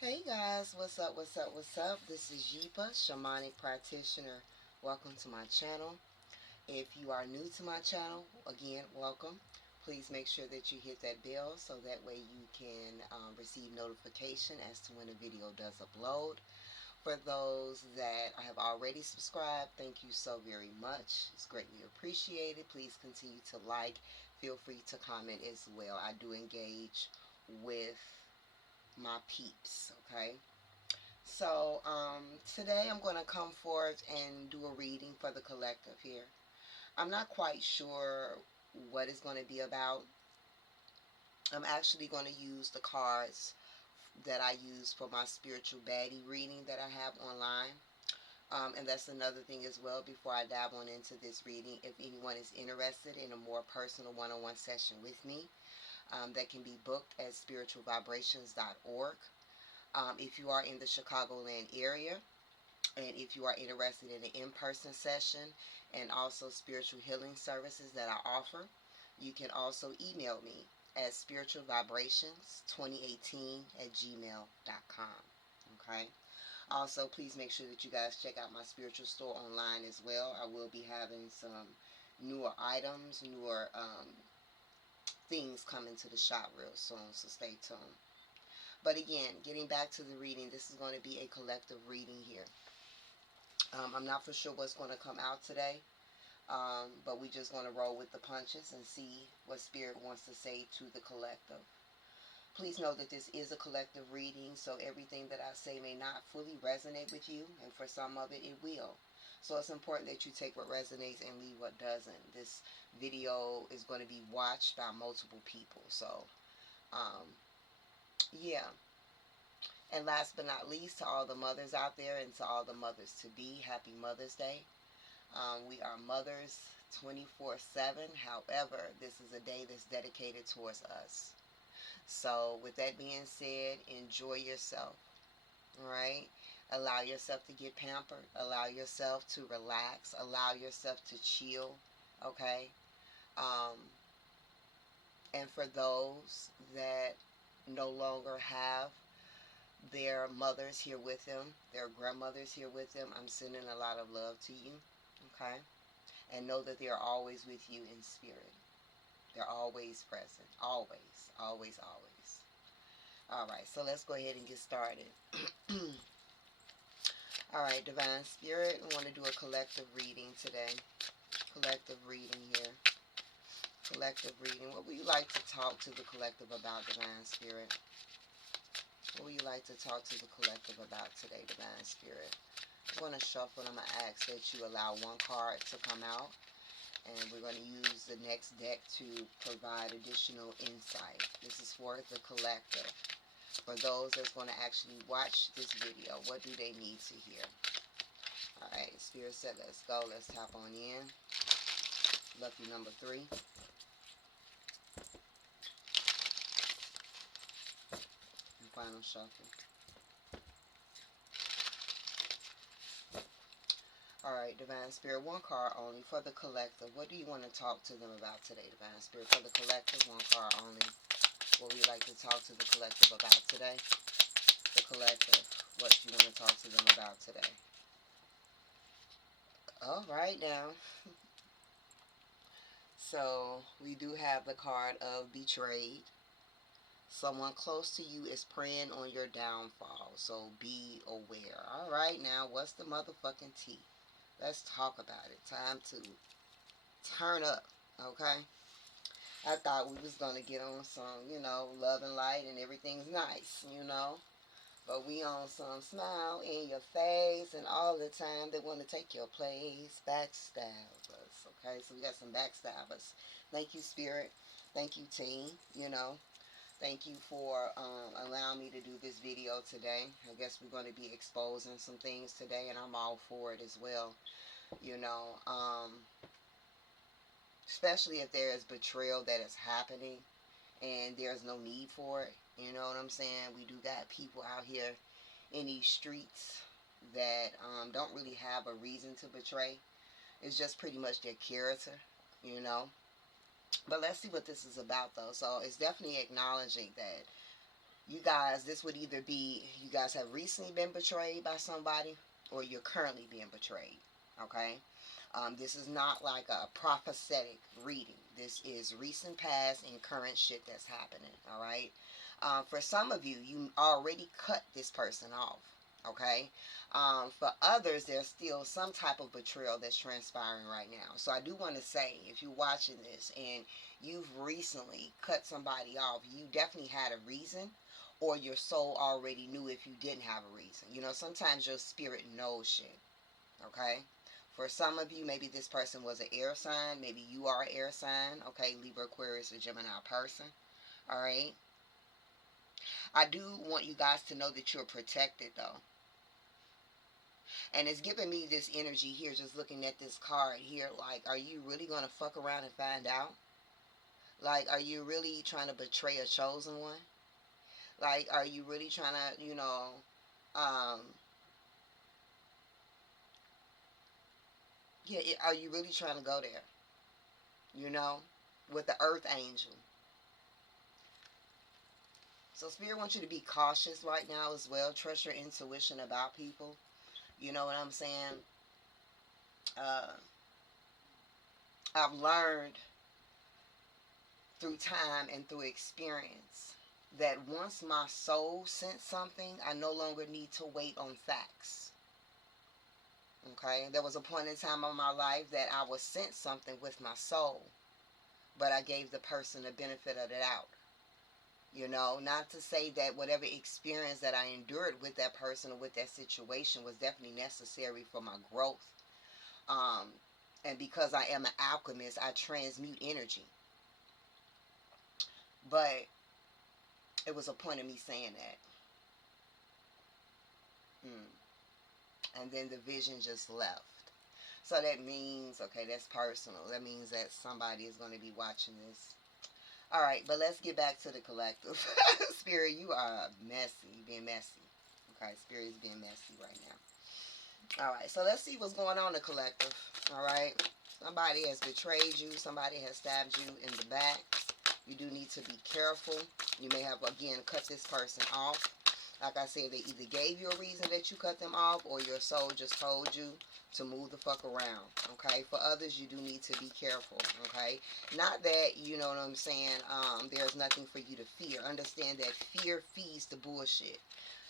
Hey guys, what's up, what's up, what's up? This is Yepa, shamanic practitioner. Welcome to my channel. If you are new to my channel, again, welcome. Please make sure that you hit that bell so that way you can receive notification as to when a video does upload. For those that have already subscribed, thank you so very much. It's greatly appreciated. Please continue to like. Feel free to comment as well. I do engage with my peeps, okay? So today I'm going to come forth and do a reading for the collective here. I'm not quite sure what it's going to be about. I'm actually going to use the cards that I use for my spiritual baddie reading that I have online. And that's another thing as well before I dive on into this reading. If anyone is interested in a more personal one-on-one session with me, that can be booked at spiritualvibrations.org. If you are in the Chicagoland area, and if you are interested in an in-person session and also spiritual healing services that I offer, you can also email me at spiritualvibrations2018@gmail.com. Okay. Also, please make sure that you guys check out my spiritual store online as well. I will be having some newer items, newer things coming to the shop real soon, so stay tuned. But again, getting back to the reading, this is going to be a collective reading here. I'm not for sure what's going to come out today, but we're just going to roll with the punches and see what Spirit wants to say to the collective. Please know that this is a collective reading, so everything that I say may not fully resonate with you, and for some of it, it will. So it's important that you take what resonates and leave what doesn't. This video is going to be watched by multiple people, so um, yeah. And last but not least, to all the mothers out there and to all the mothers to be, happy Mother's Day. We are mothers 24/7. However, this is a day that's dedicated towards us. So, with that being said, enjoy yourself. All right? Allow yourself to get pampered. Allow yourself to relax. Allow yourself to chill. Okay? Um, and for those that no longer have their mothers here with them, their grandmothers here with them, I'm sending a lot of love to you. Okay? And know that they are always with you in spirit. They're always present. Always, always, always. All right, so let's go ahead and get started. All right, Divine Spirit, we want to do a collective reading today. Collective reading here. Collective reading. What would you like to talk to the collective about, Divine Spirit? What would you like to talk to the collective about today, Divine Spirit? I'm going to shuffle and I'm going to ask that you allow one card to come out. And we're going to use the next deck to provide additional insight. This is for the collective. For those that's going to actually watch this video, what do they need to hear? All right, Spirit said let's go. Let's tap on in. Lucky number 3. And final shuffle. All right, Divine Spirit, one card only for the collective. What do you want to talk to them about today, Divine Spirit? For the collective, one card only. What would you like to talk to the collective about today? The collective, what do you want to talk to them about today? All right now. So we do have the card of betrayed. Someone close to you is preying on your downfall, so be aware. All right now, what's the motherfucking tea? Let's talk about it. Time to turn up, okay? I thought we was gonna get on some, love and light and everything's nice. But we on some smile in your face and all the time they want to take your place. Backstabbers. Okay, so we got some backstabbers. Thank you, Spirit. Thank you, team. Thank you for allowing me to do this video today. I guess we're going to be exposing some things today, and I'm all for it as well. You know, um, Especially if there is betrayal that is happening and there's no need for it. You know what I'm saying? We do got people out here in these streets that don't really have a reason to betray. It's just pretty much their character, you know. But let's see what this is about, though. So it's definitely acknowledging that You guys, this would either be you guys have recently been betrayed by somebody, or you're currently being betrayed. Okay? This is not like a prophetic reading. This is recent past and current shit that's happening. All right? For some of you, you already cut this person off. Okay? For others, there's still some type of betrayal that's transpiring right now. So I do want to say, if you're watching this and you've recently cut somebody off, you definitely had a reason, or your soul already knew if you didn't have a reason. You know, sometimes your spirit knows shit. Okay? For some of you, maybe this person was an air sign. Maybe you are an air sign. Okay? Libra, Aquarius, or Gemini person. All right? I do want you guys to know that you're protected, though. And it's giving me this energy here, just looking at this card here. Like, are you really going to fuck around and find out? Like, are you really trying to betray a chosen one? Like, are you really trying to, yeah, are you really trying to go there? You know, with the earth angel. So Spirit wants you to be cautious right now as well. Trust your intuition about people. You know what I'm saying? I've learned through time and through experience that once my soul sent something, I no longer need to wait on facts. Okay? There was a point in time in my life that I was sent something with my soul, but I gave the person the benefit of the doubt. You know, not to say that whatever experience that I endured with that person or with that situation was definitely necessary for my growth. And because I am an alchemist, I transmute energy. But it was a point of me saying that. And then the vision just left. So that means, okay, that's personal. That means that somebody is going to be watching this. All right, but let's get back to the collective. Spirit, you are messy. You're being messy. Okay, Spirit is being messy right now. All right, so let's see what's going on in the collective. All right, somebody has betrayed you. Somebody has stabbed you in the back. You do need to be careful. You may have, again, cut this person off. Like I said, they either gave you a reason that you cut them off, or your soul just told you to move the fuck around. Okay? For others, you do need to be careful. Okay? Not that, you know what I'm saying, there's nothing for you to fear. Understand that fear feeds the bullshit.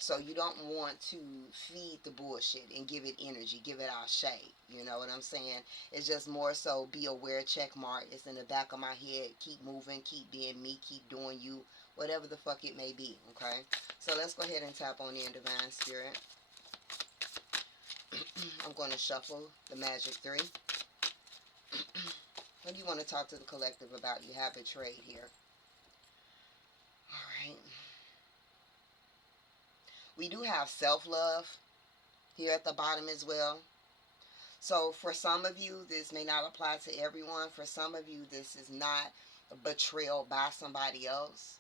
So you don't want to feed the bullshit and give it energy, give it our shade. You know what I'm saying? It's just more so be aware, check mark. It's in the back of my head. Keep moving, keep being me, keep doing you, whatever the fuck it may be. Okay? So let's go ahead and tap on in, Divine Spirit. I'm going to shuffle the Magic 3. What do you want to talk to the collective about? You have betrayed here. All right. We do have self-love here at the bottom as well. So for some of you, this may not apply to everyone. For some of you, this is not a betrayal by somebody else.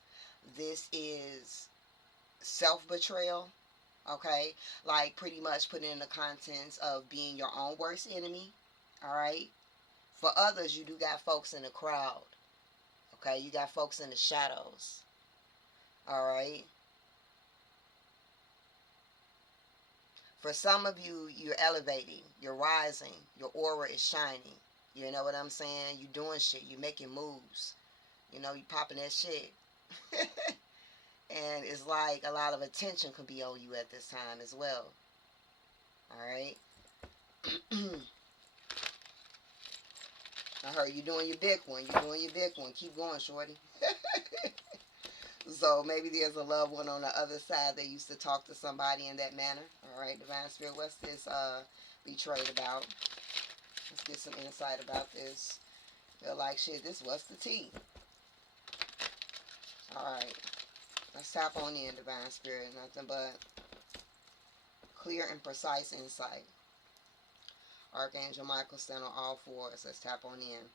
This is self-betrayal. Okay? Like pretty much putting in the contents of being your own worst enemy. Alright? For others, you do got folks in the crowd. Okay? You got folks in the shadows. Alright? For some of you, you're elevating, you're rising, your aura is shining. You know what I'm saying? You're doing shit, you're making moves. You know, you popping that shit. And it's like a lot of attention can be on you at this time as well. Alright? I heard you doing your big one. You're doing your big one. Keep going, shorty. So maybe there's a loved one on the other side that used to talk to somebody in that manner. Alright, Divine Spirit, what's this betrayed about? Let's get some insight about this. Feel like shit, this was the tea. Alright. Let's tap on in, Divine Spirit. Nothing but clear and precise insight. Archangel Michael, stand on all fours. Let's tap on in.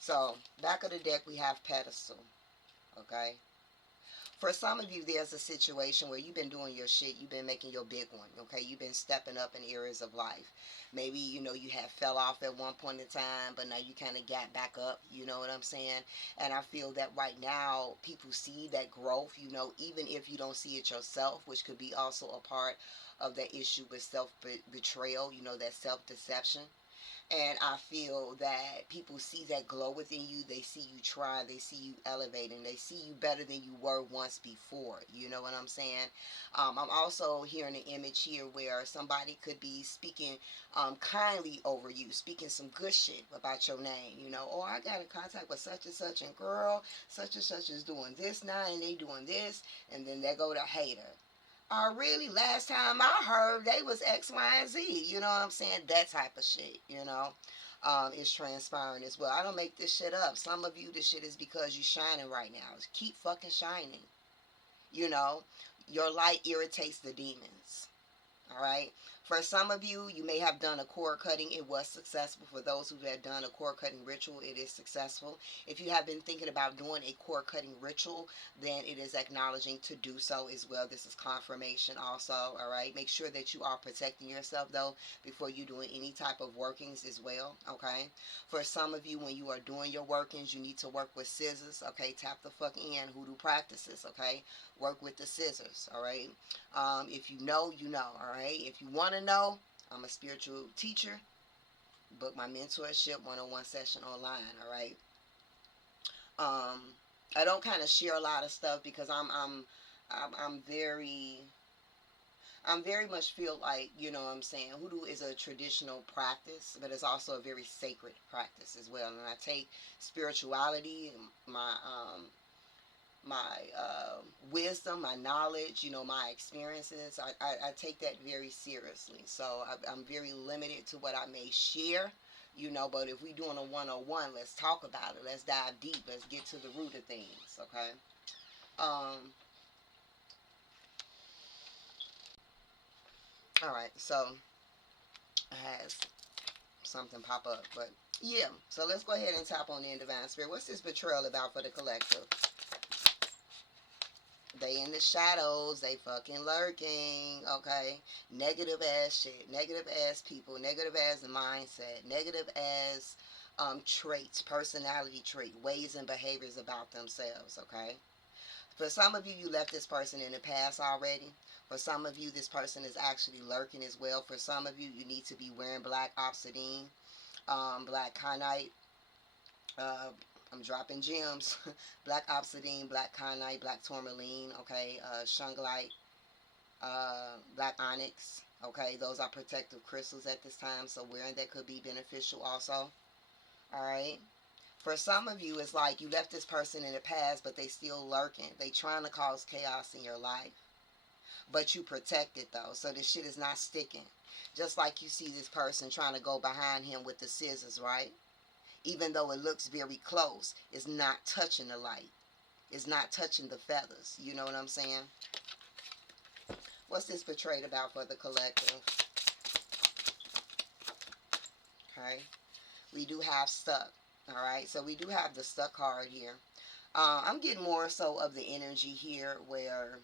So, back of the deck we have Pedestal. Okay? For some of you, there's a situation where you've been doing your shit, you've been making your big one, okay? You've been stepping up in areas of life. Maybe, you had fell off at one point in time, but now you kind of got back up, you know what I'm saying? And I feel that right now, people see that growth, even if you don't see it yourself, which could be also a part of that issue with self-betrayal, that self-deception. And I feel that people see that glow within you. They see you try. They see you elevating. They see you better than you were once before. You know what I'm saying? I'm also hearing an image here where somebody could be speaking kindly over you, speaking some good shit about your name. Oh, I got in contact with such and such, and girl, such and such is doing this now, and they doing this. And then there go the hater. Really, last time I heard they was X, Y, and Z. You know what I'm saying? That type of shit. Is transpiring as well. I don't make this shit up. Some of you, this shit is because you shining right now. Keep fucking shining. You know, your light irritates the demons. All right. For some of you, you may have done a cord cutting. It was successful. For those who have done a cord cutting ritual, it is successful. If you have been thinking about doing a cord cutting ritual, then it is acknowledging to do so as well. This is confirmation also. All right. Make sure that you are protecting yourself though before you doing any type of workings as well. Okay. For some of you, when you are doing your workings, you need to work with scissors. Okay. Tap the fuck in. Hoodoo practices. Okay. Work with the scissors. All right. If you know, you know, all right? If you want to know, I'm a spiritual teacher. Book my mentorship 101 session online, all right? Um, I don't kind of share a lot of stuff because I'm very much feel like, what I'm saying, hoodoo is a traditional practice, but it's also a very sacred practice as well. And I take spirituality, my wisdom, my knowledge, my experiences. I take that very seriously. So I'm very limited to what I may share, but if we're doing a 101, let's talk about it. Let's dive deep. Let's get to the root of things, okay? All right, so I had something pop up, but yeah. So let's go ahead and tap on the Divine Spirit. What's this betrayal about for the collective? They in the shadows, they fucking lurking, okay? Negative ass shit, negative ass people, negative ass mindset, negative as traits, personality trait, ways and behaviors about themselves, okay? For some of you, you left this person in the past already. For some of you, this person is actually lurking as well. For some of you, you need to be wearing black obsidian, black kyanite, uh, I'm dropping gems. Black obsidian, black kyanite, black tourmaline, okay, shungite, black onyx, okay. Those are protective crystals at this time, so wearing that could be beneficial also, all right. For some of you, it's like you left this person in the past, but they still lurking. They trying to cause chaos in your life, but you protect it though, so this shit is not sticking. Just like you see this person trying to go behind him with the scissors, right? Even though it looks very close, it's not touching the light. It's not touching the feathers. You know what I'm saying? What's this portrayed about for the collective? Okay. We do have stuck. All right. So we do have the stuck card here. I'm getting more so of the energy here where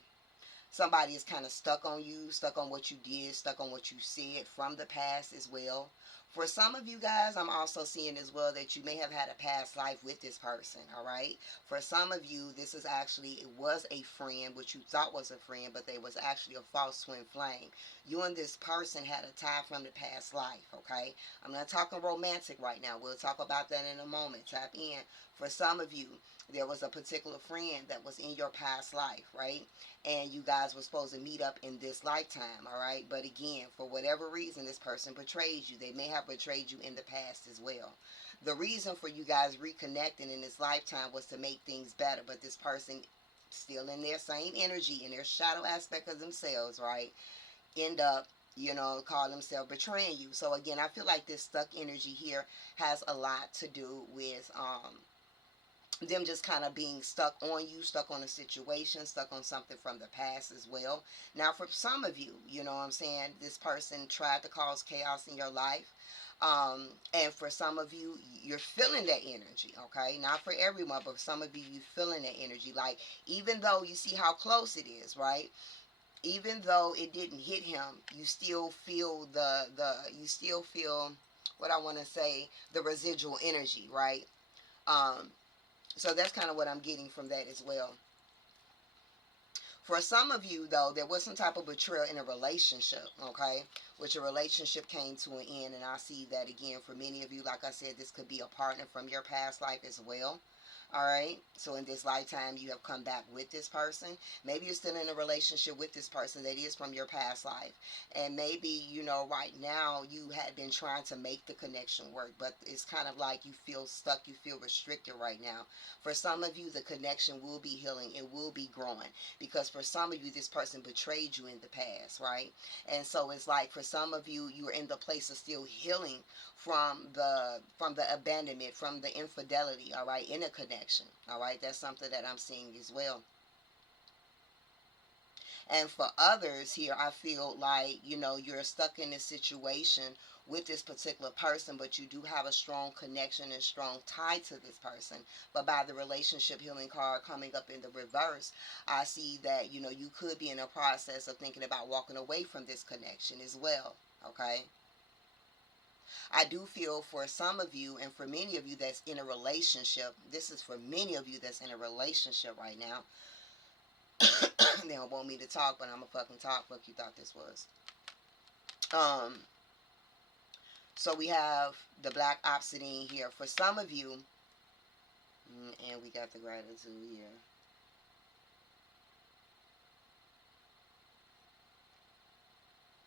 somebody is kind of stuck on you, stuck on what you did, stuck on what you said from the past as well. For some of you guys, I'm also seeing as well that you may have had a past life with this person, all right? For some of you, this is actually, it was a friend, what you thought was a friend, but they was actually a false twin flame. You and this person had a tie from the past life, okay? I'm not talking romantic right now. We'll talk about that in a moment. Tap in. For some of you, there was a particular friend that was in your past life, right? And you guys were supposed to meet up in this lifetime, all right? But again, for whatever reason, this person betrayed you. They may have betrayed you in the past as well. The reason for you guys reconnecting in this lifetime was to make things better, but this person still in their same energy, in their shadow aspect of themselves, right? End up, call themselves betraying you. So again, I feel like this stuck energy here has a lot to do with them just kind of being stuck on you, stuck on a situation, stuck on something from the past as well. Now, for some of you, you know what I'm saying, this person tried to cause chaos in your life. And for some of you, you're feeling that energy, okay? Not for everyone, but for some of you, you feeling that energy. Like, even though you see how close it is, right? Even though it didn't hit him, you still feel you still feel, what I want to say, the residual energy, right? Um, so that's kind of what I'm getting from that as well. For some of you, though, there was some type of betrayal in a relationship, okay? Which a relationship came to an end, and I see that again for many of you. Like I said, this could be a partner from your past life as well. All right. So in this lifetime, you have come back with this person. Maybe you're still in a relationship with this person that is from your past life. And maybe, you know, right now you had been trying to make the connection work, but it's kind of like you feel stuck, you feel restricted right now. For some of you, the connection will be healing, it will be growing. Because for some of you, this person betrayed you in the past, right? And so it's like for some of you, you're in the place of still healing from the abandonment, from the infidelity, all right, in a connection, all right. That's something that I'm seeing as well. And for others here, I feel like, you know, you're stuck in this situation with this particular person, but you do have a strong connection and strong tie to this person. But by the relationship healing card coming up in the reverse, I see that, you know, you could be in a process of thinking about walking away from this connection as well, okay. I do feel for some of you and for many of you that's in a relationship, this is for many of you that's in a relationship right now. They don't want me to talk, but I'm gonna fucking talk. What you thought this was? Um, so we have the black obsidian here. For some of you, and we got the gratitude here.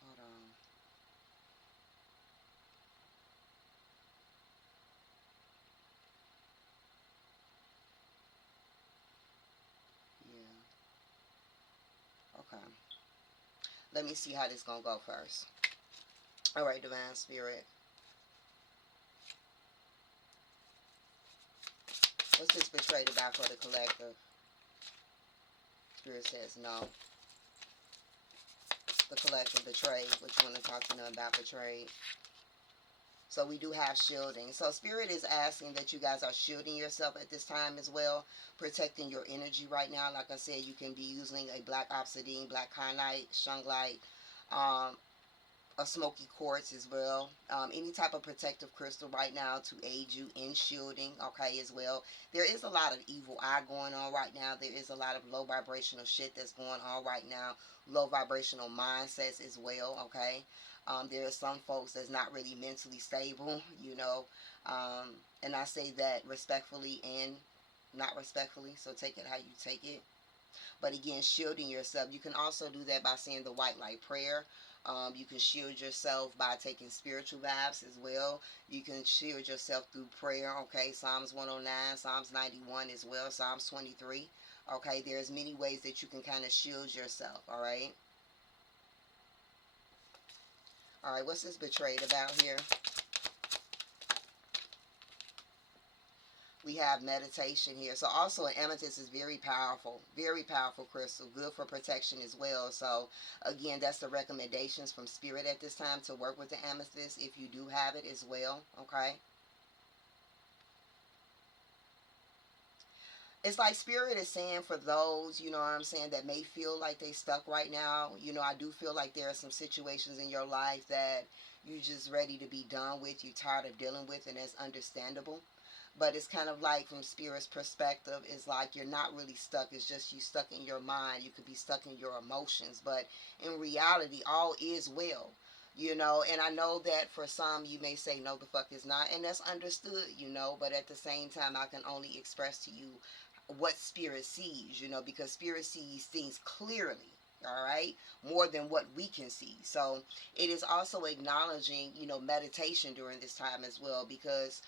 Hold on. Yeah. Okay. Let me see how this gonna go first. All right, divine spirit. What's this betrayed about for the collective? Spirit says no. The collective betrayed. What you want to talk to them about betrayed? So we do have shielding. So Spirit is asking that you guys are shielding yourself at this time as well, protecting your energy right now. Like I said, you can be using a black obsidian, black kyanite, shungite, um, a smoky quartz as well. Any type of protective crystal right now to aid you in shielding, okay, as well. There is a lot of evil eye going on right now. There is a lot of low vibrational shit that's going on right now. Low vibrational mindsets as well, okay. There are some folks that's not really mentally stable, you know. And I say that respectfully and not respectfully, so take it how you take it. But again, shielding yourself. You can also do that by saying the white light prayer. You can shield yourself by taking spiritual baths as well. You can shield yourself through prayer. Okay, Psalms 109, Psalms 91 as well, Psalms 23. Okay, there's many ways that you can kind of shield yourself. All right. All right. What's this betrayed about here? We have meditation here. So also an amethyst is very powerful crystal, good for protection as well. So again, that's the recommendations from Spirit at this time to work with the amethyst if you do have it as well. Okay. It's like Spirit is saying for those, you know what I'm saying, that may feel like they stuck right now. You know, I do feel like there are some situations in your life that you're just ready to be done with, you're tired of dealing with, and that's understandable. But it's kind of like from Spirit's perspective, it's like you're not really stuck. It's just you stuck in your mind. You could be stuck in your emotions. But in reality, all is well. You know, and I know that for some you may say no the fuck is not, and that's understood, you know, but at the same time I can only express to you what Spirit sees, you know, because Spirit sees things clearly, all right, more than what we can see. So it is also acknowledging, you know, meditation during this time as well, because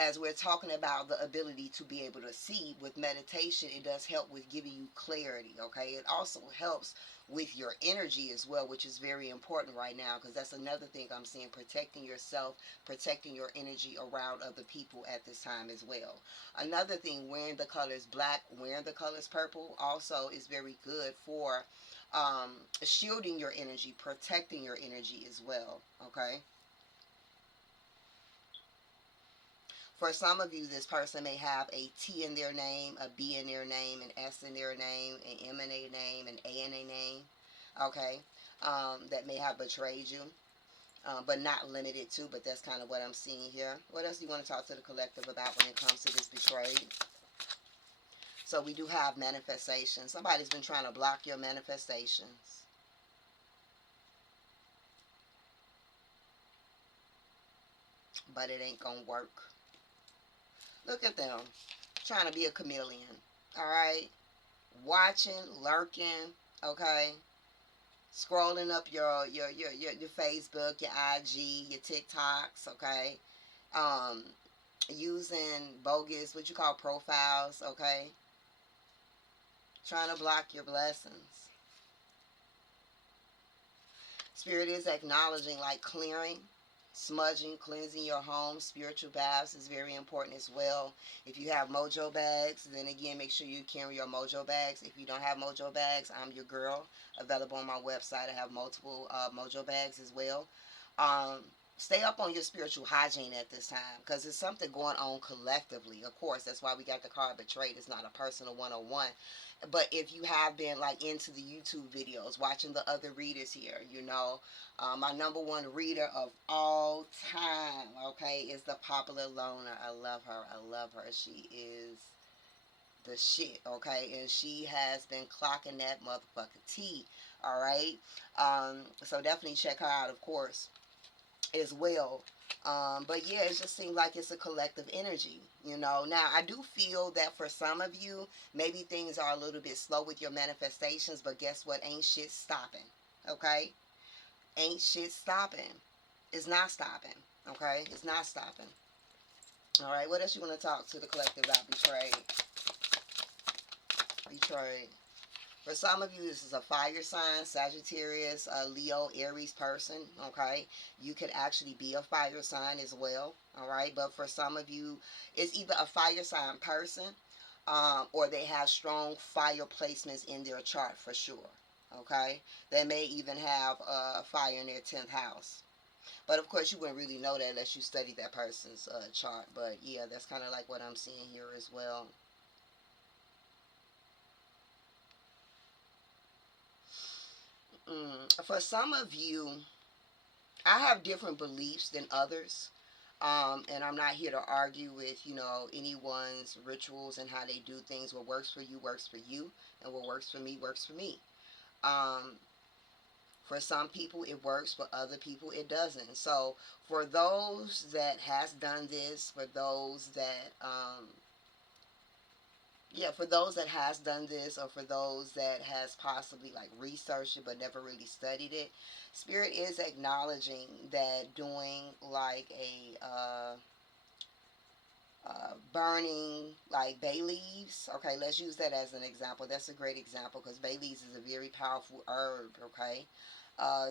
as we're talking about the ability to be able to see with meditation, it does help with giving you clarity. Okay, it also helps with your energy as well, which is very important right now, because that's another thing I'm seeing: protecting yourself, protecting your energy around other people at this time as well. Another thing, wearing the colors black, wearing the colors purple also is very good for shielding your energy, protecting your energy as well. Okay. For some of you, this person may have a T in their name, a B in their name, an S in their name, an M in their name, an A in their name. Okay, that may have betrayed you, but not limited to. But that's kind of what I'm seeing here. What else do you want to talk to the collective about when it comes to this betrayed? So we do have manifestation. Somebody's been trying to block your manifestations. But it ain't gonna work. Look at them, trying to be a chameleon. Alright? Watching, lurking, okay? Scrolling up your Facebook, your IG, your TikToks, okay? Um, Using bogus, what you call profiles, okay? Trying to block your blessings. Spirit is acknowledging, like clearing, smudging, cleansing your home. Spiritual baths is very important as well. If you have mojo bags, then again, make sure you carry your mojo bags. If you don't have mojo bags, I'm your girl. Available on my website. I have multiple mojo bags as well. Um, Stay up on your spiritual hygiene at this time, because there's something going on collectively. Of course, that's why we got the card betrayed. It's not a personal 101. But if you have been like into the YouTube videos, watching the other readers here, my number one reader of all time, okay, is the popular loner. I love her. I love her. She is the shit, okay? And she has been clocking that motherfucking T, all right? So definitely check her out, of course, as well. But yeah, it just seems like it's a collective energy. Now, I do feel that for some of you, maybe things are a little bit slow with your manifestations, but guess what? Ain't shit stopping, okay? Ain't shit stopping. It's not stopping, okay? It's not stopping. All right, what else you want to talk to the collective about? Betrayed. Betrayed. For some of you, this is a fire sign, Sagittarius, Leo, Aries person, okay? You could actually be a fire sign as well, all right? But for some of you, it's either a fire sign person or they have strong fire placements in their chart for sure, okay? They may even have fire in their 10th house. But of course, you wouldn't really know that unless you study that person's chart. But yeah, that's kind of like what I'm seeing here as well. For some of you, I have different beliefs than others. And I'm not here to argue with, anyone's rituals and how they do things. What works for you, and what works for me works for me. Um, for some people it works, for other people it doesn't. So for those that has done this, for those that for those that has done this, or for those that has possibly like researched it but never really studied it, Spirit is acknowledging that doing like a burning like bay leaves. Okay, let's use that as an example. That's a great example because bay leaves is a very powerful herb. Okay,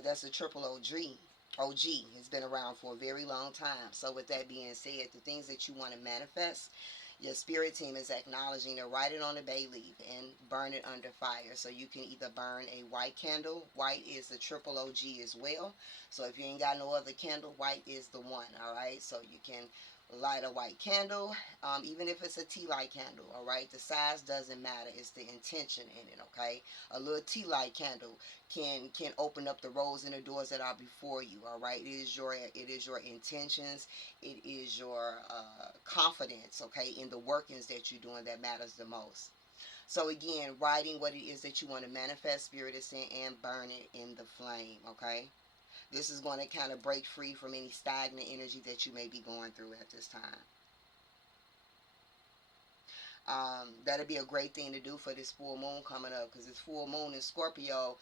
that's a triple OG. OG has been around for a very long time. So with that being said, the things that you want to manifest, your spirit team is acknowledging to write it on a bay leaf and burn it under fire. So you can either burn a white candle. White is the triple OG as well. So if you ain't got no other candle, white is the one. All right. So you can light a white candle, even if it's a tea light candle. All right. The size doesn't matter. It's the intention in it. Okay. A little tea light candle can open up the roads and the doors that are before you. All right. It is your intentions. It is your confidence, okay, in the workings that you're doing that matters the most. So again, writing what it is that you want to manifest, Spirit is saying, and burn it in the flame, okay? This is going to kind of break free from any stagnant energy that you may be going through at this time. That'll be a great thing to do for this full moon coming up, because it's full moon in Scorpio.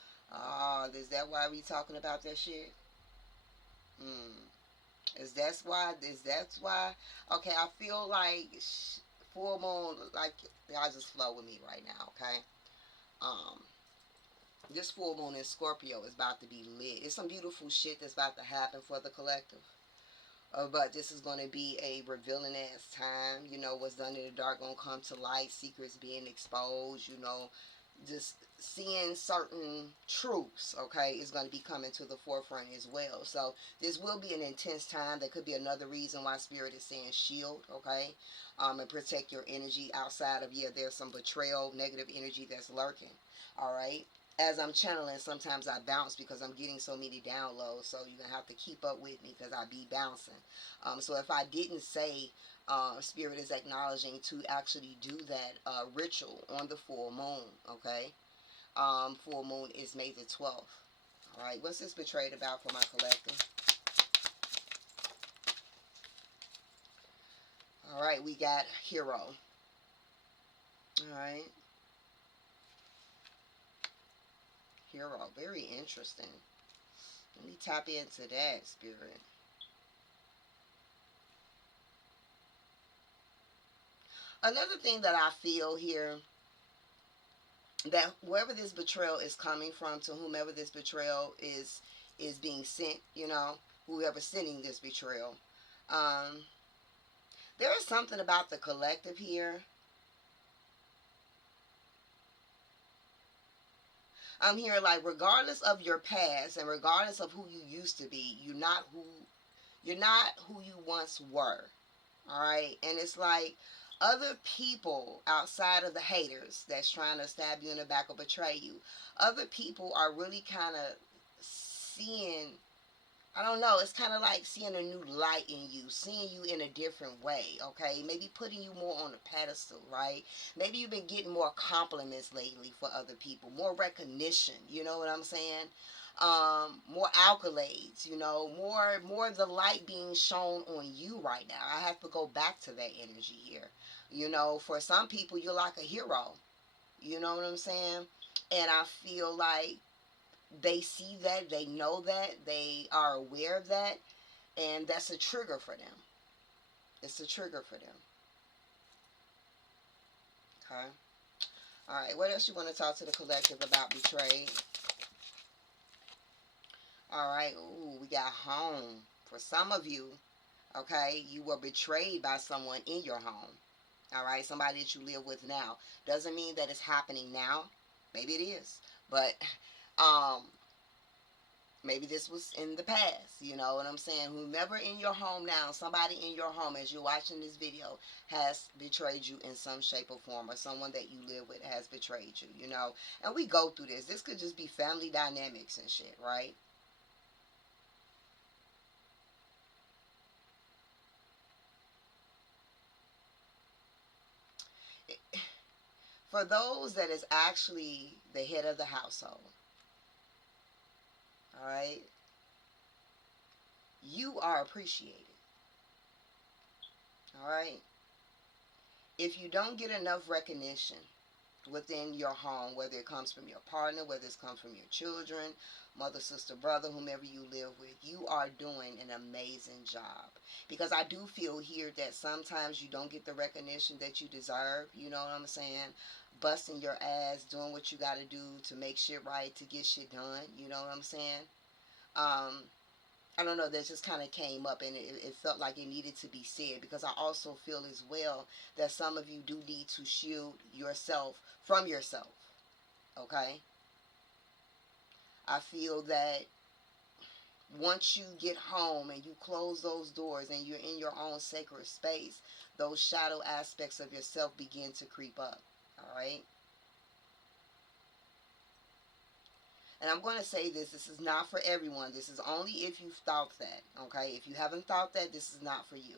Is that why we talking about that shit? Hmm. Is that's why? Okay, I feel like full moon, like, y'all just flow with me right now, okay? Um, this full moon in Scorpio is about to be lit. It's some beautiful shit that's about to happen for the collective. But this is going to be a revealing ass time. You know, what's done in the dark going to come to light. Secrets being exposed. You know, just seeing certain truths, okay, is going to be coming to the forefront as well. So this will be an intense time. That could be another reason why Spirit is saying shield, okay, and protect your energy outside of, yeah, there's some betrayal, negative energy that's lurking, all right. As I'm channeling, sometimes I bounce because I'm getting so many downloads. So you're going to have to keep up with me because I be bouncing. So if I didn't say, Spirit is acknowledging to actually do that ritual on the full moon, okay? Full moon is May the 12th. All right, what's this betrayed about for my collective? All right, we got hero. All right, hero, very interesting. Let me tap into that, Spirit. Another thing that I feel here, that wherever this betrayal is coming from, to whomever this betrayal is being sent, you know, whoever sending this betrayal, um, there is something about the collective here. I'm here like, regardless of your past and regardless of who you used to be, you're not who you once were. All right, and it's like other people outside of the haters that's trying to stab you in the back or betray you. Other people are really kind of seeing, I don't know, it's kind of like seeing a new light in you, seeing you in a different way, okay? Maybe putting you more on a pedestal, right? Maybe you've been getting more compliments lately for other people, more recognition, you know what I'm saying? More accolades, you know, more the light being shown on you right now. I have to go back to that energy here. You know, for some people, you're like a hero. You know what I'm saying? And I feel like they see that, they know that, they are aware of that, and that's a trigger for them. It's a trigger for them. Okay. All right. What else you want to talk to the collective about betrayed? All right. Ooh, we got home. For some of you, okay, you were betrayed by someone in your home. All right. Somebody that you live with now. Doesn't mean that it's happening now. Maybe it is. But um, maybe this was in the past, you know what I'm saying? Whomever in your home now, somebody in your home as you're watching this video has betrayed you in some shape or form, or someone that you live with has betrayed you, you know? And we go through this. This could just be family dynamics and shit, right? For those that is actually the head of the household, all right, you are appreciated, all right? If you don't get enough recognition within your home, whether it comes from your partner, whether it comes from your children, mother, sister, brother, whomever you live with, you are doing an amazing job. Because I do feel here that sometimes you don't get the recognition that you deserve, you know what I'm saying? Busting your ass, doing what you got to do to make shit right, to get shit done, you know what I'm saying? Um, I don't know, that just kind of came up, and it felt like it needed to be said, because I also feel as well that some of you do need to shield yourself from yourself, okay? I feel that once you get home and you close those doors and you're in your own sacred space, those shadow aspects of yourself begin to creep up, all right? And I'm going to say this is not for everyone. This is only if you've thought that, okay? If you haven't thought that, this is not for you.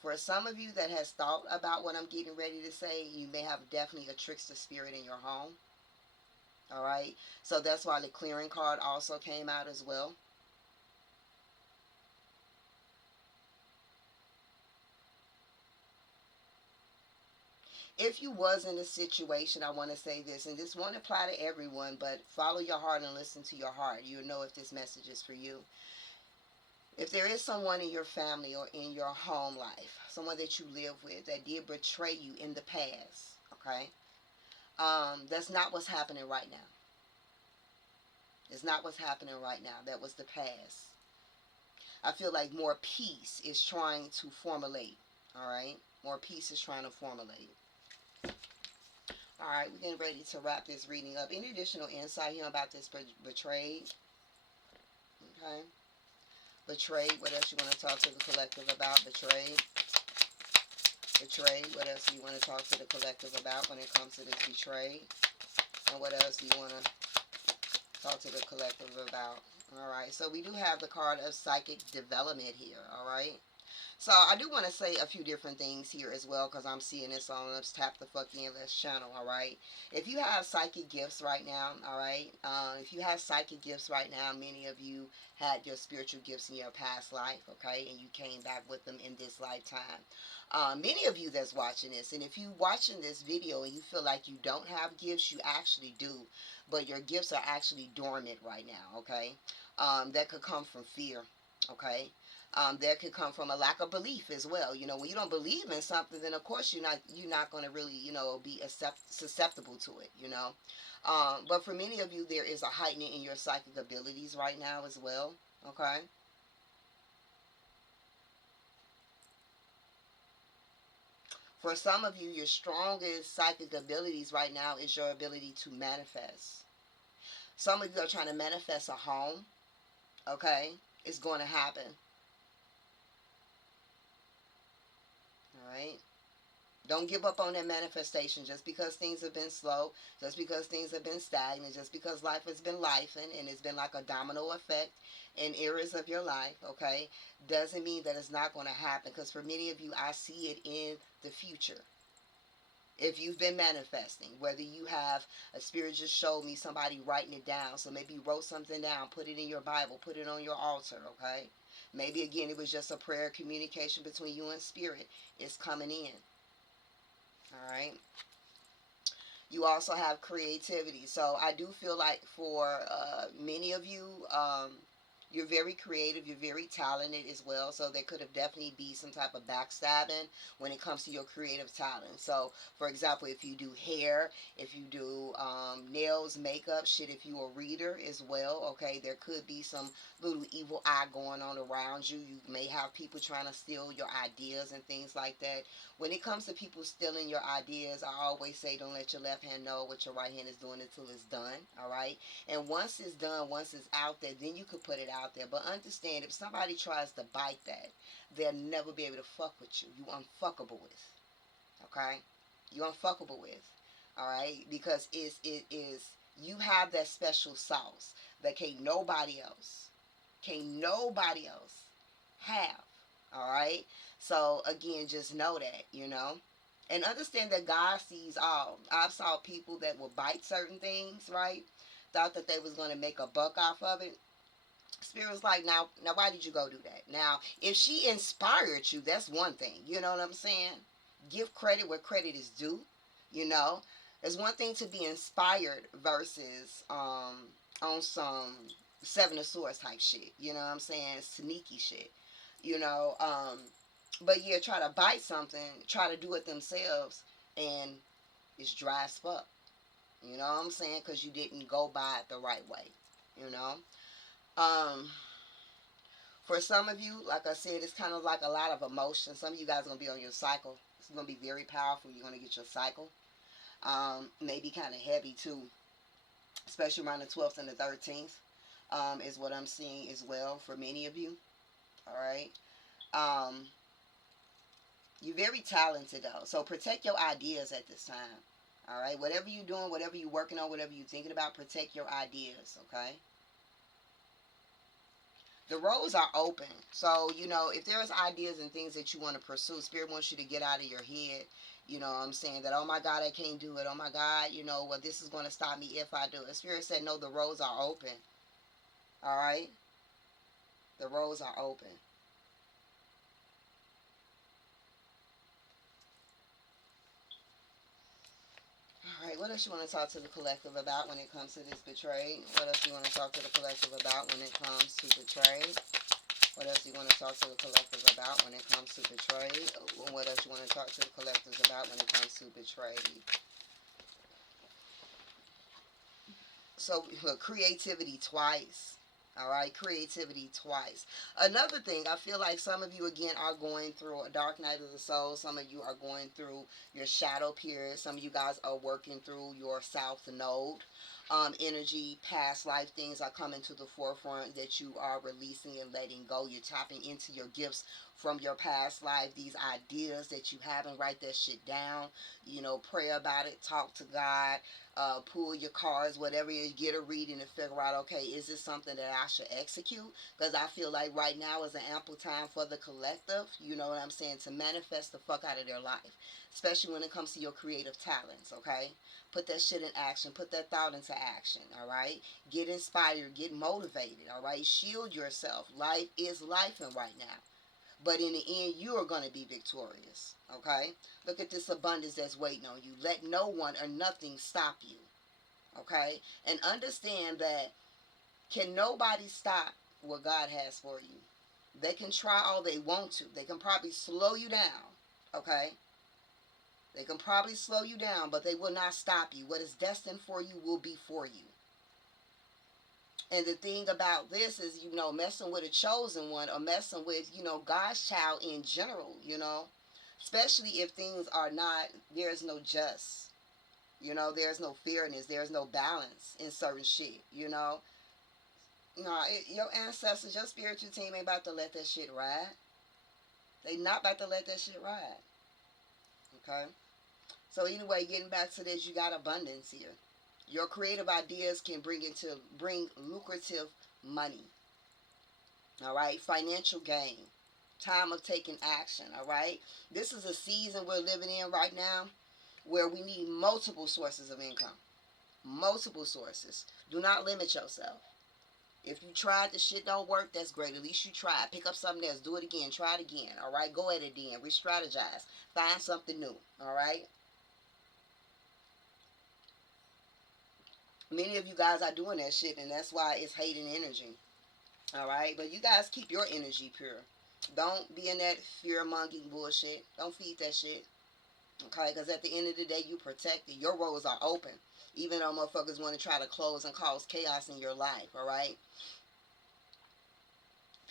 For some of you that has thought about what I'm getting ready to say, you may have definitely a trickster spirit in your home. All right. So that's why the clearing card also came out as well. If you was in a situation, I want to say this, and this won't apply to everyone, but follow your heart and listen to your heart. You'll know if this message is for you. If there is someone in your family or in your home life, someone that you live with that did betray you in the past, okay, that's not what's happening right now. It's not what's happening right now. That was the past. I feel like more peace is trying to formulate. All right, more peace is trying to formulate. All right, we're getting ready to wrap this reading up. Any additional insight here about this betrayed? Okay, betrayed. What else you want to talk to the collective about? Betrayed. Betrayed. What else do you want to talk to the collective about when it comes to this betrayed? And what else do you want to talk to the collective about? All right, so we do have the card of psychic development here. All right, so I do want to say a few different things here as well, because I'm seeing this on Let's Tap the Fuck In Let's channel. All right, if you have psychic gifts right now, all right, if you have psychic gifts right now, many of you had your spiritual gifts in your past life, okay, and you came back with them in this lifetime. Many of you that's watching this, and if you watching this video and you feel like you don't have gifts, you actually do, but your gifts are actually dormant right now, okay? That could come from fear, okay? That could come from a lack of belief as well. You know, when you don't believe in something, then of course you're not going to really, you know, be susceptible to it, you know. But for many of you, there is a heightening in your psychic abilities right now as well, okay? For some of you, your strongest psychic abilities right now is your ability to manifest. Some of you are trying to manifest a home, okay? It's going to happen. All right? Don't give up on that manifestation just because things have been slow, just because things have been stagnant, just because life has been life and it's been like a domino effect in areas of your life, okay? Doesn't mean that it's not going to happen, because for many of you, I see it in the future. If you've been manifesting, whether you have a spirit just showed me somebody writing it down, so maybe you wrote something down, put it in your Bible, put it on your altar, okay? Maybe again it was just a prayer communication between you and spirit. It's coming in. All right. You also have creativity. So I do feel like for many of you, you're very creative, you're very talented as well. So there could have definitely be some type of backstabbing when it comes to your creative talent. So for example, if you do hair, if you do nails, makeup, shit, if you're a reader as well, okay, there could be some little evil eye going on around you. You may have people trying to steal your ideas and things like that. When it comes to people stealing your ideas, I always say don't let your left hand know what your right hand is doing until it's done, all right? And once it's done, once it's out there, then you could put it out there. But understand, if somebody tries to bite that, they'll never be able to fuck with you. You unfuckable with, okay? You unfuckable with, all right? Because it is you have that special sauce that can't nobody else have, all right? So again, just know that, you know, and understand that God sees all. I've saw people that will bite certain things, right? Thought that they was going to make a buck off of it. Spirit was like, now, why did you go do that? Now, if she inspired you, that's one thing. You know what I'm saying? Give credit where credit is due. You know, it's one thing to be inspired versus on some Seven of Swords type shit. You know what I'm saying? Sneaky shit. You know, but yeah, try to bite something, try to do it themselves, and it's dry as fuck. You know what I'm saying? Because you didn't go by it the right way. You know? Um, for some of you, like I said, it's kind of like a lot of emotion. Some of you guys are going to be on your cycle. It's going to be very powerful. You're going to get your cycle. Maybe kind of heavy too, especially around the 12th and the 13th, is what I'm seeing as well for many of you. All right. Um, you're very talented though, so protect your ideas at this time. All right. Whatever you're doing, whatever you're working on, whatever you're thinking about, protect your ideas. Okay. The roads are open. So, you know, if there's ideas and things that you want to pursue, Spirit wants you to get out of your head. You know what I'm saying? That, oh my God, I can't do it. Oh my God, you know, well, this is going to stop me if I do it. Spirit said, no, the roads are open. All right? The roads are open. All right, what else you want to talk to the collective about when it comes to this betrayed? What else you want to talk to the collective about when it comes to betrayed? What else do you want to talk to the collectives about when it comes to betrayed? And what else you want to talk to the collectives about when it comes to betrayed? So, creativity twice. All right, creativity twice. Another thing, I feel like some of you again are going through a dark night of the soul. Some of you are going through your shadow period. Some of you guys are working through your south node. Energy, past life things are coming to the forefront that you are releasing and letting go. You're tapping into your gifts from your past life. These ideas that you have, and write that shit down. Pray about it. Talk to God. Pull your cards, whatever you get a reading and figure out, okay, is this something that I should execute? Because I feel like right now is an ample time for the collective, you know what I'm saying, to manifest the fuck out of their life, especially when it comes to your creative talents, okay? Put that shit in action. Put that thought into action, all right? Get inspired. Get motivated, all right? Shield yourself. Life is life right now. But in the end, you are going to be victorious, okay? Look at this abundance that's waiting on you. Let no one or nothing stop you, okay? And understand that can nobody stop what God has for you. They can try all they want to. They can probably slow you down, okay? They can probably slow you down, but they will not stop you. What is destined for you will be for you. And the thing about this is, messing with a chosen one, or messing with, God's child in general, especially if things are not, there's no just, there's no fairness, there's no balance in certain shit, No, your ancestors, your spiritual team ain't about to let that shit ride. They not about to let that shit ride. Okay? So anyway, getting back to this, you got abundance here. Your creative ideas can bring lucrative money. All right, financial gain. Time of taking action. All right, this is a season we're living in right now where we need multiple sources of income. Multiple sources. Do not limit yourself. If you tried the shit don't work, that's great. At least you tried. Pick up something else. Do it again. Try it again. All right, go at it again. Re-strategize. Find something new. All right. Many of you guys are doing that shit, and that's why it's hating energy. All right, but you guys keep your energy pure. Don't be in that fear-mongering bullshit. Don't feed that shit. Okay, because at the end of the day, you protected. Your roads are open, even though motherfuckers want to try to close and cause chaos in your life. All right.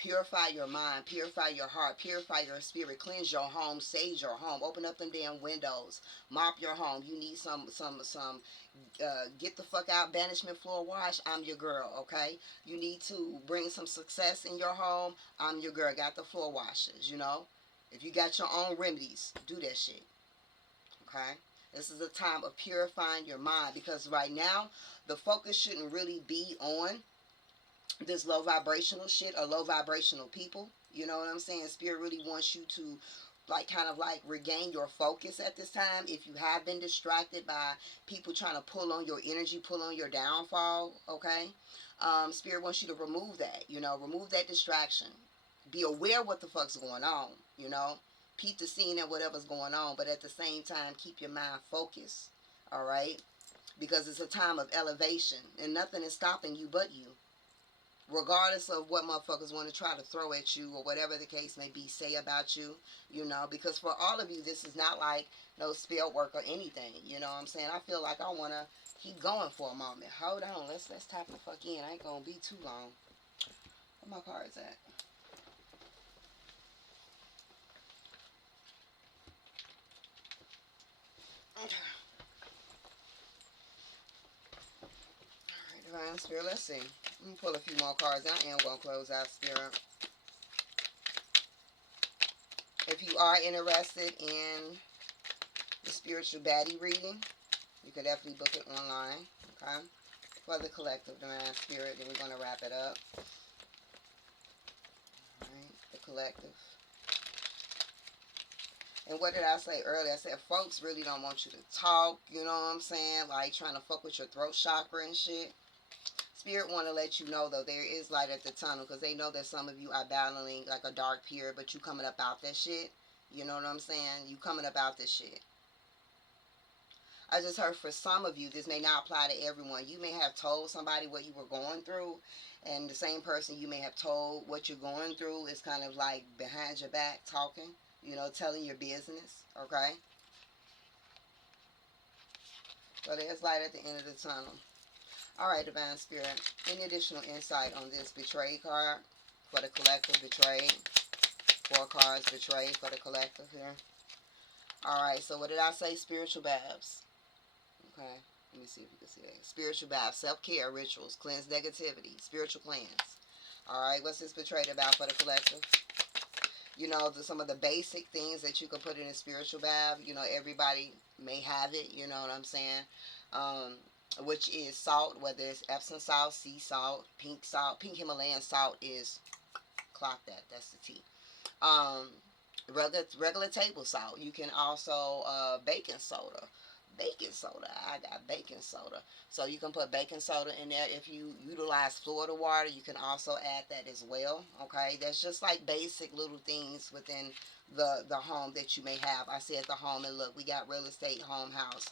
Purify your mind, purify your heart, purify your spirit, cleanse your home, sage your home, open up them damn windows, mop your home. You need some get the fuck out banishment floor wash. I'm your girl, okay? You need to bring some success in your home. I'm your girl. Got the floor washers, If you got your own remedies, do that shit, okay? This is a time of purifying your mind, because right now the focus shouldn't really be on this low vibrational shit or low vibrational people. You know what I'm saying? Spirit really wants you to kind of regain your focus at this time. If you have been distracted by people trying to pull on your energy, pull on your downfall, okay? Spirit wants you to remove that, remove that distraction. Be aware what the fuck's going on, Peep the scene and whatever's going on, but at the same time, keep your mind focused, all right? Because it's a time of elevation, and nothing is stopping you but you. Regardless of what motherfuckers want to try to throw at you, or whatever the case may be, say about you, because for all of you, this is not like no spell work or anything, you know what I'm saying? I feel like I want to keep going for a moment. Hold on, let's tap the fuck in. I ain't gonna be too long. Where my cards at? Okay. Alright, Divine Spirit, let's see. Let me pull a few more cards. I am gonna close out, Spirit. If you are interested in the spiritual baddie reading, you can definitely book it online, okay? For the collective, Divine Spirit, then we're going to wrap it up. Alright, the collective. And what did I say earlier? I said folks really don't want you to talk, you know what I'm saying? Like trying to fuck with your throat chakra and shit. Spirit want to let you know, though, there is light at the tunnel, because they know that some of you are battling like a dark period, but you coming up out that shit. You know what I'm saying? You coming up out this shit. I just heard for some of you, this may not apply to everyone. You may have told somebody what you were going through, and the same person you may have told what you're going through is kind of like behind your back talking, telling your business, okay? So there's light at the end of the tunnel. All right, Divine Spirit, any additional insight on this betrayed card for the collective? Betrayed. 4 cards betrayed for the collective here. All right, so what did I say? Spiritual baths. Okay, let me see if you can see that. Spiritual baths, self-care rituals, cleanse negativity, spiritual cleanse. All right, what's this betrayed about for the collective? Some of the basic things that you can put in a spiritual bath. Everybody may have it. You know what I'm saying? Which is salt, whether it's Epsom salt, sea salt, pink Himalayan salt is, clock that. That's the T. Um, regular table salt. You can also baking soda. Baking soda. I got baking soda. So you can put baking soda in there. If you utilize Florida water, you can also add that as well. Okay, that's just like basic little things within the home that you may have. I said the home, and look, we got real estate, home, house.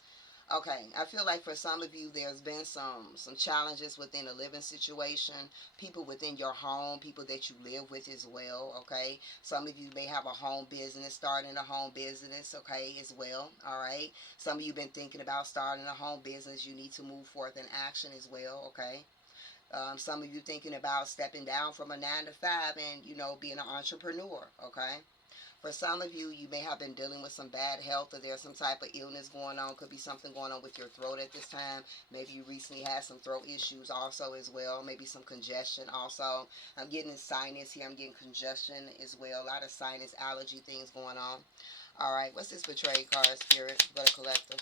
Okay, I feel like for some of you, there's been some challenges within a living situation, people within your home, people that you live with as well, okay? Some of you may have a home business, starting a home business, okay, as well, all right? Some of you been thinking about starting a home business. You need to move forth in action as well, okay? Some of you thinking about stepping down from a 9 to 5 and, being an entrepreneur, okay? For some of you, you may have been dealing with some bad health, or there's some type of illness going on. Could be something going on with your throat at this time. Maybe you recently had some throat issues also as well. Maybe some congestion also. I'm getting sinus here. I'm getting congestion as well. A lot of sinus allergy things going on. All right, what's this betrayed card, Spirit, for the collective?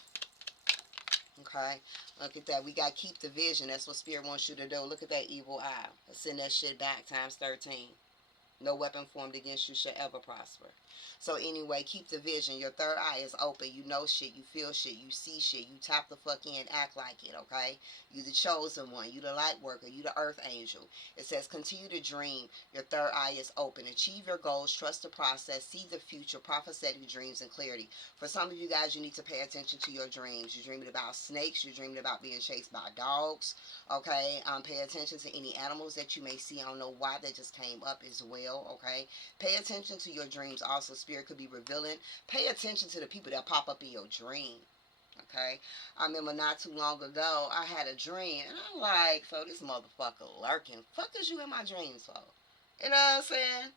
Okay, look at that. We got keep the vision. That's what Spirit wants you to do. Look at that evil eye. Let's send that shit back times 13. No weapon formed against you shall ever prosper. So anyway, keep the vision. Your third eye is open. You know shit. You feel shit. You see shit. You tap the fuck in. Act like it, okay? You the chosen one. You the light worker. You the earth angel. It says continue to dream. Your third eye is open. Achieve your goals. Trust the process. See the future. Prophetic dreams and clarity. For some of you guys, you need to pay attention to your dreams. You're dreaming about snakes. You're dreaming about being chased by dogs, okay? Pay attention to any animals that you may see. I don't know why that just came up as well, okay? Pay attention to your dreams also. Spirit could be revealing. Pay attention to the people that pop up in your dream, okay? I remember not too long ago, I had a dream, and I'm like, so this motherfucker lurking. Fuck is you in my dreams for? You know what I'm saying?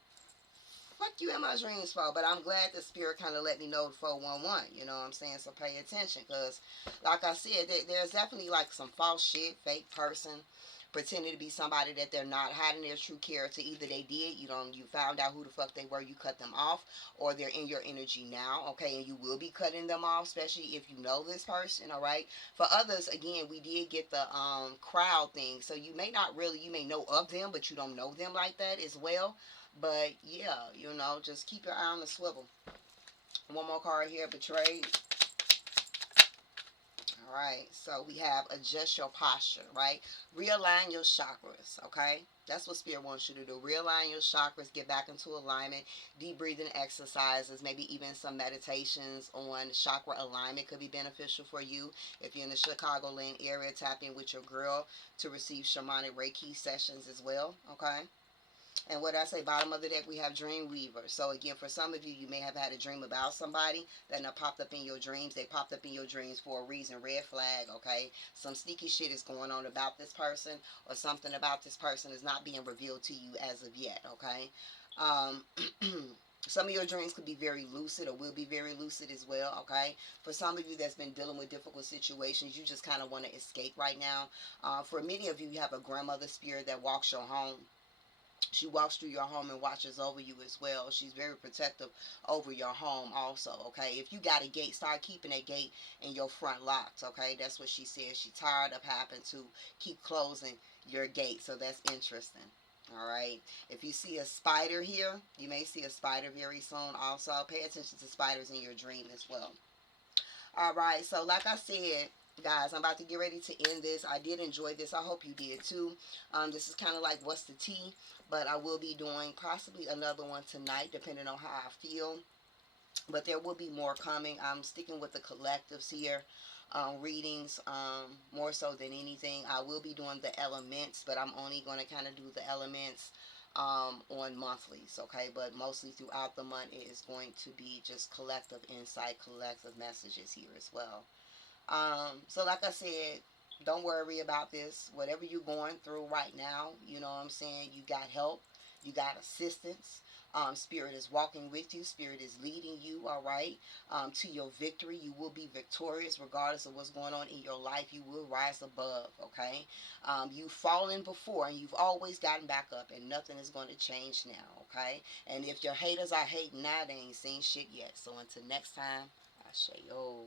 Fuck you in my dreams for? But I'm glad the Spirit kind of let me know the 411, you know what I'm saying? So pay attention, because like I said, there's definitely like some false shit, fake person, pretending to be somebody that they're not, hiding their true character. Either they did, you found out who the fuck they were, you cut them off, or they're in your energy now, okay? And you will be cutting them off, especially if you know this person, all right? For others, again, we did get the crowd thing, so you may not really, you may know of them, but you don't know them like that as well. But yeah, just keep your eye on the swivel. One more card here, betrayed. All right, so we have adjust your posture, right? Realign your chakras, okay? That's what Spirit wants you to do. Realign your chakras, get back into alignment. Deep breathing exercises, maybe even some meditations on chakra alignment could be beneficial for you. If you're in the Chicagoland area, tap in with your girl to receive shamanic Reiki sessions as well, okay? And what I say, bottom of the deck, we have Dream Weaver. So again, for some of you, you may have had a dream about somebody that now popped up in your dreams. They popped up in your dreams for a reason. Red flag, okay? Some sneaky shit is going on about this person, or something about this person is not being revealed to you as of yet, okay? Some of your dreams could be very lucid, or will be very lucid as well, okay? For some of you that's been dealing with difficult situations, you just kind of want to escape right now. For many of you, you have a grandmother spirit that walks your home. She walks through your home and watches over you as well. She's very protective over your home also, okay? If you got a gate, start keeping that gate in your front locked, okay? That's what she says. She's tired of having to keep closing your gate, so that's interesting. All right. If you see a spider here, you may see a spider very soon also. Pay attention to spiders in your dream as well. All right, so like I said, guys, I'm about to get ready to end this. I did enjoy this. I hope you did too. This is kind of like what's the tea, but I will be doing possibly another one tonight, depending on how I feel. But there will be more coming. I'm sticking with the collectives here. readings, more so than anything. I will be doing the elements, but I'm only going to kind of do the elements on monthlies, okay? But mostly throughout the month, it is going to be just collective insight, collective messages here as well. So like I said, don't worry about this. Whatever you're going through right now, you know what I'm saying? You got help, you got assistance. Spirit is walking with you. Spirit is leading you, all right, to your victory. You will be victorious regardless of what's going on in your life. You will rise above, okay? You've fallen before and you've always gotten back up, and nothing is going to change now, okay? And if your haters are hating now, they ain't seen shit yet. So until next time, I say, yo.